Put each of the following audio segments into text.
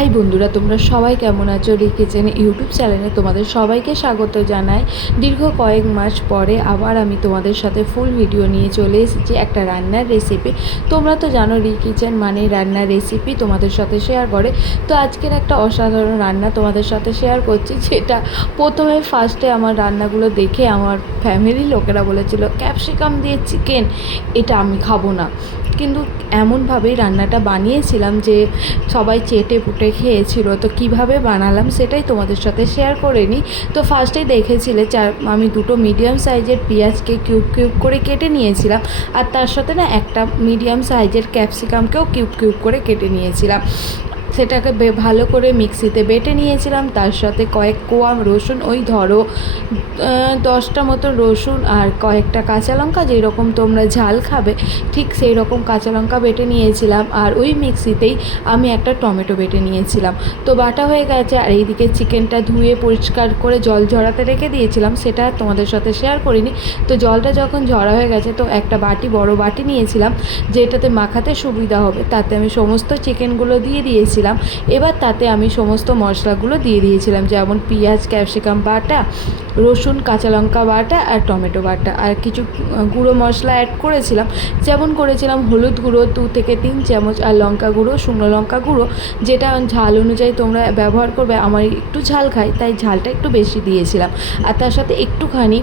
High বন্ধুরা, তোমরা সবাই কেমন আছো? কিচেন ইউটিউব চ্যানেলে তোমাদের সবাইকে স্বাগত জানাই। দীর্ঘ কয়েক মাস পরে আবার আমি তোমাদের সাথে ফুল ভিডিও নিয়ে চলে এসেছি একটা রান্নার রেসিপি। তোমরা তো জানো কিচেন মানে রান্নার রেসিপি তোমাদের সাথে শেয়ার করে। তো আজকের একটা অসাধারণ রান্না তোমাদের সাথে শেয়ার করছি, যেটা ফার্স্টে আমার রান্নাগুলো দেখে আমার ফ্যামিলির লোকেরা বলেছিল ক্যাপসিকাম দিয়ে চিকেন, এটা আমি খাবো না। কিন্তু এমনভাবেই রান্নাটা বানিয়েছিলাম যে সবাই চেটে পুটে খেয়েছিল। তো কিভাবে বানালাম সেটাই তোমাদের সাথে শেয়ার করে নিই। তো ফার্স্টেই দেখেছিলে আমি দুটো মিডিয়াম সাইজের পেঁয়াজকে কিউব কিউব করে কেটে নিয়েছিলাম, আর তার সাথে না একটা মিডিয়াম সাইজের ক্যাপসিকামকেও কিউব কিউব করে কেটে নিয়েছিলাম। সেটাকে ভালো করে মিক্সিতে বেটে নিয়েছিলাম। তার সাথে কয়েক কোয়া রসুন, ওই ধরো 10টা মতো রসুন আর কয়েকটা কাঁচা লঙ্কা, যেই রকম তোমরা ঝাল খাবে ঠিক সেই রকম কাঁচা লঙ্কা বেটে নিয়েছিলাম। আর ওই মিক্সিতেই আমি একটা টমেটো বেটে নিয়েছিলাম। তো বাটা হয়ে গেছে। আর এইদিকে চিকেনটা ধুয়ে পরিষ্কার করে জল ঝরাতে রেখে দিয়েছিলাম, সেটা তোমাদের সাথে শেয়ার করিনি। তো জলটা যখন ঝরা হয়ে গেছে, তো একটা বড় বাটি নিয়েছিলাম যেটাতে মাখাতে সুবিধা হবে। তাতে আমি সমস্ত চিকেনগুলো দিয়ে দিয়েছিলাম। এবার তাতে আমি সমস্ত মশলাগুলো দিয়ে দিয়েছিলাম, যেমন পেঁয়াজ ক্যাপসিকাম বাটা, রসুন কাঁচা লঙ্কা বাটা আর টমেটো বাটা, আর কিছু গুঁড়ো মশলা অ্যাড করেছিলাম। যেমন করেছিলাম হলুদ গুঁড়ো 2 থেকে 3 চামচ, আর লঙ্কা গুঁড়ো, শুকনো লঙ্কা গুঁড়ো, যেটা ঝাল অনুযায়ী তোমরা ব্যবহার করবে। আমার একটু ঝাল খাই তাই ঝালটা একটু বেশি দিয়েছিলাম। আর তার সাথে একটুখানি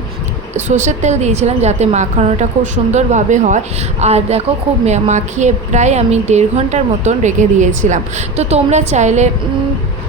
সর্ষের তেল দিয়েছিলাম যাতে মাখানোটা খুব সুন্দরভাবে হয়। আর দেখো খুব মাখিয়ে প্রায় আমি 1.5 ঘন্টার মতন রেখে দিয়েছিলাম। তো তোমরা চাইলে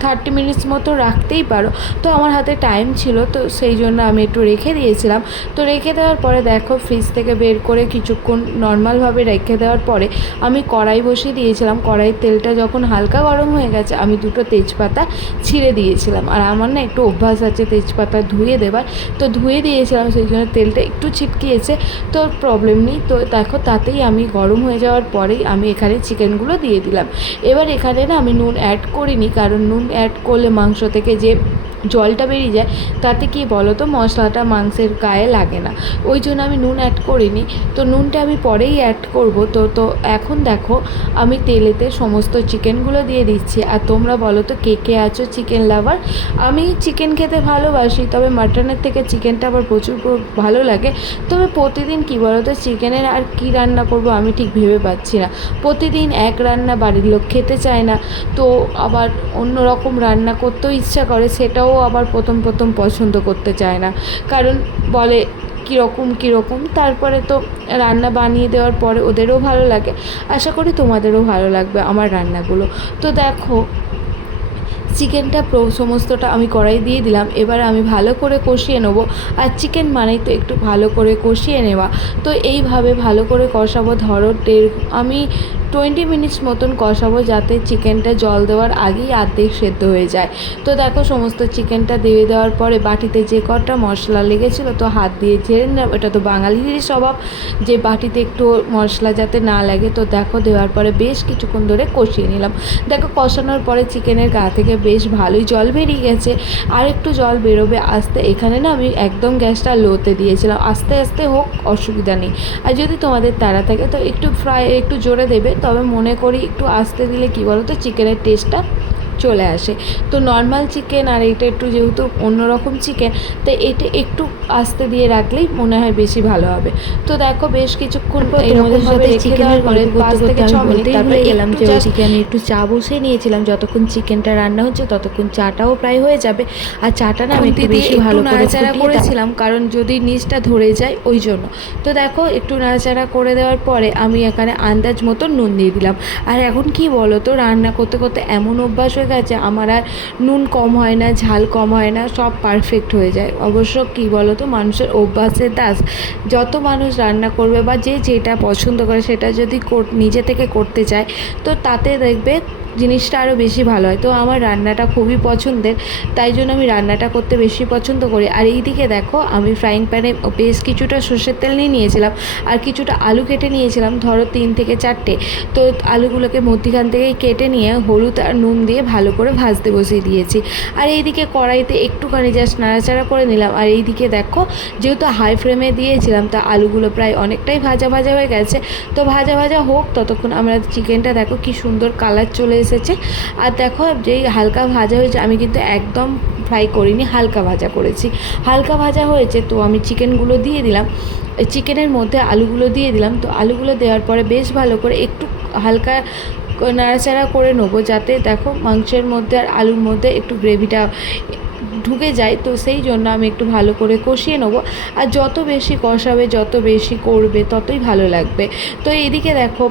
30 মিনিটস মতো রাখতেই পারো। তো আমার হাতে টাইম ছিল, তো সেই জন্য আমি একটু রেখে দিয়েছিলাম। তো রেখে দেওয়ার পরে দেখো ফ্রিজ থেকে বের করে কিছুক্ষণ নর্মালভাবে রেখে দেওয়ার পরে আমি কড়াই বসিয়ে দিয়েছিলাম। কড়াইয়ের তেলটা যখন হালকা গরম হয়ে গেছে, আমি 2টো তেজপাতা ছিঁড়ে দিয়েছিলাম। আর আমার না একটু অভ্যাস আছে তেজপাতা ধুয়ে দেবার, তো ধুয়ে দিয়েছিলাম, সেই জন্য তেলটা একটু ছিটকিয়েছে। তো প্রবলেম নেই। তো দেখো তাতেই আমি গরম হয়ে যাওয়ার পরেই আমি এখানে চিকেনগুলো দিয়ে দিলাম। এবার এখানে না আমি নুন অ্যাড করিনি, কারণ নুন অ্যাড করলে মাংস থেকে যে জলটা বেরিয়ে যায়, তাতে কি বলো তো মশলাটা মাংসের গায়ে লাগে না, ওই জন্য আমি নুন অ্যাড করিনি। তো নুনটা আমি পরেই অ্যাড করব। তো এখন দেখো আমি তেলেতে সমস্ত চিকেনগুলো দিয়ে দিচ্ছি। আর তোমরা বলো তো কে কে আছো চিকেন লাভার? আমি চিকেন খেতে ভালোবাসি, তবে মাটনের থেকে চিকেনটা আবার প্রচুর ভালো লাগে। তবে প্রতিদিন কি বলো তো চিকেনের আর কি রান্না করব আমি ঠিক ভেবে পাচ্ছি না। প্রতিদিন এক রান্না বাড়ির লোক খেতে চায় না, তো আবার অন্য রকম রান্না করতেও ইচ্ছা করে, সেটাও আবার প্রথম পছন্দ করতে চায় না, কারণ বলে কীরকম। তারপরে তো রান্না বানিয়ে দেওয়ার পরে ওদেরও ভালো লাগে। আশা করি তোমাদেরও ভালো লাগবে আমার রান্নাগুলো। তো দেখো চিকেনটা সমস্তটা আমি কড়াই দিয়ে দিলাম। এবার আমি ভালো করে কষিয়ে নেবো। আর চিকেন মানেই তো একটু ভালো করে কষিয়ে নেওয়া। তো এইভাবে ভালো করে কষাবো। ধরো আমি 20 মিনিটস মতন কষাবো, যাতে চিকেনটা জল দেওয়ার আগেই অর্ধেক সেদ্ধ হয়ে যায়। তো দেখো সমস্ত চিকেনটা দিয়ে দেওয়ার পরে বাটিতে যে কটা মশলা লেগেছিলো, তো হাত দিয়ে ঝেড়ে নিলাম। এটা তো বাঙালিরই স্বভাব যে বাটিতে একটু মশলা যাতে না লাগে। তো দেখো দেওয়ার পরে বেশ কিছুক্ষণ ধরে কষিয়ে নিলাম। দেখো কষানোর পরে চিকেনের গা থেকে বেশ ভালোই জল বেরিয়ে গেছে, আর একটু জল বেরোবে আস্তে। এখানে না আমি একদম গ্যাসটা লোতে দিয়েছিলাম, আস্তে আস্তে হোক, অসুবিধা নেই। আর যদি তোমাদের তাড়া থাকে তো একটু জোরে দেবে, তবে মনে করি একটু আস্তে দিলে কি বলো তো চিকেনের টেস্টটা চলে আসে। তো নর্মাল চিকেন আর এটা একটু যেহেতু অন্যরকম চিকেন, তাই এটা একটু আস্তে দিয়ে রাখলেই মনে হয় বেশি ভালো হবে। তো দেখো বেশ কিছুক্ষণ এরকমভাবে রেখে দেওয়ার পরে 5 থেকে 6 মিনিট তারপরে গেলাম যে ওইদিকে আমি একটু চা বসিয়ে নিয়েছিলাম। যতক্ষণ চিকেনটা রান্না হচ্ছে ততক্ষণ চাটাও প্রায় হয়ে যাবে। আর চাটা না আমি একটু বেশি ভালো করে নাড়াচাড়া করেছিলাম, কারণ যদি নিচটা ধরে যায় ওই জন্য। তো দেখো একটু নাড়াচাড়া করে দেওয়ার পরে আমি এখানে আন্দাজ মতো নুন দিয়ে দিলাম। আর এখন কি বলো তো রান্না করতে করতে এমন অভ্যাস হয়ে গেছে আমার, আর নুন কম হয় না, ঝাল কম হয় না, সব পারফেক্ট হয়ে যায়। অবশ্য কি বলো তো মানুষের অভ্যাসের দাস। যত মানুষ রান্না করবে বা যে যেটা পছন্দ করে সেটা যদি নিজে থেকে করতে চায়, তো তাতে দেখবে জিনিসটা আরও বেশি ভালো হয়। তো আমার রান্নাটা খুবই পছন্দের, তাই জন্য আমি রান্নাটা করতে বেশি পছন্দ করি। আর এই দিকে দেখো আমি ফ্রাইং প্যানে বেশ কিছুটা সর্ষের তেল নিয়েছিলাম, আর কিছুটা আলু কেটে নিয়েছিলাম, ধরো 3 থেকে 4টে। তো আলুগুলোকে মধ্যিখান থেকেই কেটে নিয়ে হলুদ আর নুন দিয়ে ভালো করে ভাজতে বসিয়ে দিয়েছি। আর এইদিকে কড়াইতে একটুখানি জাস্ট নাড়াচাড়া করে নিলাম। আর এইদিকে দেখো যেহেতু হাই ফ্লেমে দিয়েছিলাম, তা আলুগুলো প্রায় অনেকটাই ভাজা হয়ে গেছে। তো ভাজা হোক, ততক্ষণ আমরা চিকেনটা দেখো কি সুন্দর কালার চলে এসেছে। এসেছে। আর দেখো যেই হালকা ভাজা হয়েছে, আমি কিন্তু একদম ফ্রাই করিনি, হালকা ভাজা করেছি। হালকা ভাজা হয়েছে তো আমি চিকেনগুলো দিয়ে দিলাম, চিকেনের মধ্যে আলুগুলো দিয়ে দিলাম। তো আলুগুলো দেওয়ার পরে বেশ ভালো করে একটু হালকা নাড়াচাড়া করে নেবো, যাতে দেখো মাংসের মধ্যে আর আলুর মধ্যে একটু গ্রেভিটা ঢুকে যায়। তো সেই জন্য আমি একটু ভালো করে কষিয়ে নেবো। আর যত বেশি কষাবে, যত বেশি করবে, ততই ভালো লাগবে। তো এইদিকে দেখো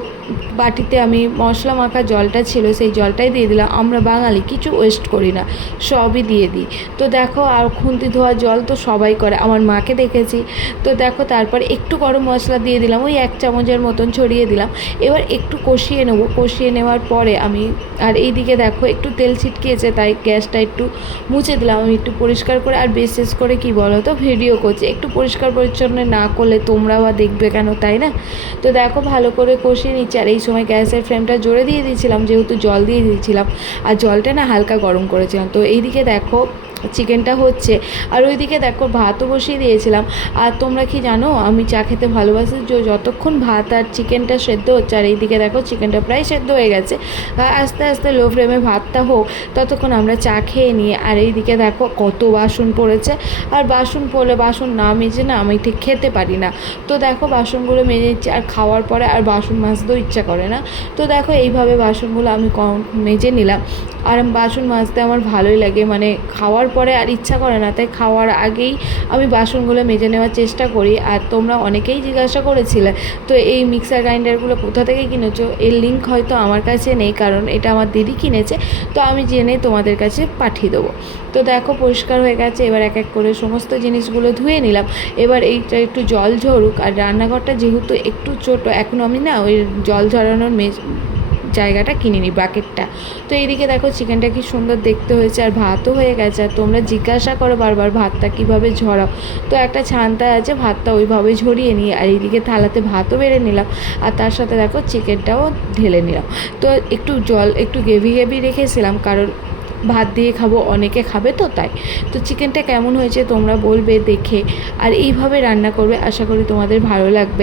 বাটিতে আমি মশলা মাখা জলটা ছিল, সেই জলটাই দিয়ে দিলাম। আমরা বাঙালি কিছু ওয়েস্ট করি না, সবই দিয়ে দিই। তো দেখো, আর খুন্তি ধোয়া জল তো সবাই করে, আমার মাকে দেখেছি। তো দেখো তারপর একটু গরম মশলা দিয়ে দিলাম, ওই 1 চামচের মতন ছড়িয়ে দিলাম। এবার একটু কষিয়ে নেবো। কষিয়ে নেওয়ার পরে আমি, আর এইদিকে দেখো একটু তেল ছিটকিয়েছে, তাই গ্যাসটা একটু মুছে দিলাম আমি একটু পরিষ্কার করে। আর বিশেষ করে কি বলো তো, ভিডিও করছি, একটু পরিষ্কার পরিচ্ছন্ন না করলে তোমরাও বা দেখবে কেন, তাই না? তো দেখো ভালো করে কষিয়ে নিচ্ছি। আর এই সময় গ্যাসের ফ্লেমটা জোরে দিয়ে দিয়েছিলাম, যেহেতু জল দিয়ে দিয়েছিলাম, আর জলটা না হালকা গরম করেছিলাম। তো এইদিকে দেখো চিকেনটা হচ্ছে, আর ওইদিকে দেখো ভাতও বসিয়ে দিয়েছিলাম। আর তোমরা কি জানো, আমি চা খেতে ভালোবাসি, যতক্ষণ ভাত আর চিকেনটা সেদ্ধ হচ্ছে, আর এইদিকে দেখো চিকেনটা প্রায় সেদ্ধ হয়ে গেছে, আস্তে আস্তে লো ফ্লেমে ভাতটা হোক, ততক্ষণ আমরা চা খেয়ে নিই। আর এইদিকে দেখো কত বাসন পড়েছে, আর বাসন পড়লে বাসন না মেজে না আমি ঠিক খেতে পারি না। তো দেখো বাসনগুলো মেজে নিচ্ছি, আর খাওয়ার পরে আর বাসন মাজতেও ইচ্ছা করে না। তো দেখো এইভাবে বাসনগুলো আমি মেজে নিলাম। আর বাসন মাজতে আমার ভালোই লাগে, মানে খাওয়ার পরে আর ইচ্ছা করে না, তাই খাওয়ার আগেই আমি বাসনগুলো মেজে নেওয়ার চেষ্টা করি। আর তোমরা অনেকেই জিজ্ঞাসা করেছিলে, তো এই মিক্সার গ্রাইন্ডারগুলো কোথা থেকে কিনেছো, এর লিঙ্ক হয়তো আমার কাছে নেই, কারণ এটা আমার দিদি কিনেছে। তো আমি জেনে তোমাদের কাছে পাঠিয়ে দেবো। তো দেখো পরিষ্কার হয়ে গেছে। এবার এক এক করে সমস্ত জিনিসগুলো ধুয়ে নিলাম। এবার এইটা একটু জল ঝরুক। আর রান্নাঘরটা যেহেতু একটু ছোটো, এখন আমি না ওই জল ঝরানোর জায়গাটা কিনিনি, বাকেটটা। তো এইদিকে দেখো চিকেনটা কি সুন্দর দেখতে হয়েছে, আর ভাতও হয়ে গেছে। আর তোমরা জিজ্ঞাসা করো বারবার ভাতটা কীভাবে ঝরাও, তো একটা ছানটা আছে, ভাতটা ওইভাবে ঝরিয়ে নিই। আর এইদিকে থালাতে ভাতও বেড়ে নিলাম, আর তার সাথে দেখো চিকেনটাও ঢেলে নিলাম। তো একটু জল, একটু গ্রেভি গ্রেভি রেখেছিলাম, কারণ ভাত দিয়ে খাবো, অনেকে খাবে তো তাই। তো চিকেনটা কেমন হয়েছে তোমরা বলবে দেখে, আর এইভাবে রান্না করবে, আশা করি তোমাদের ভালো লাগবে।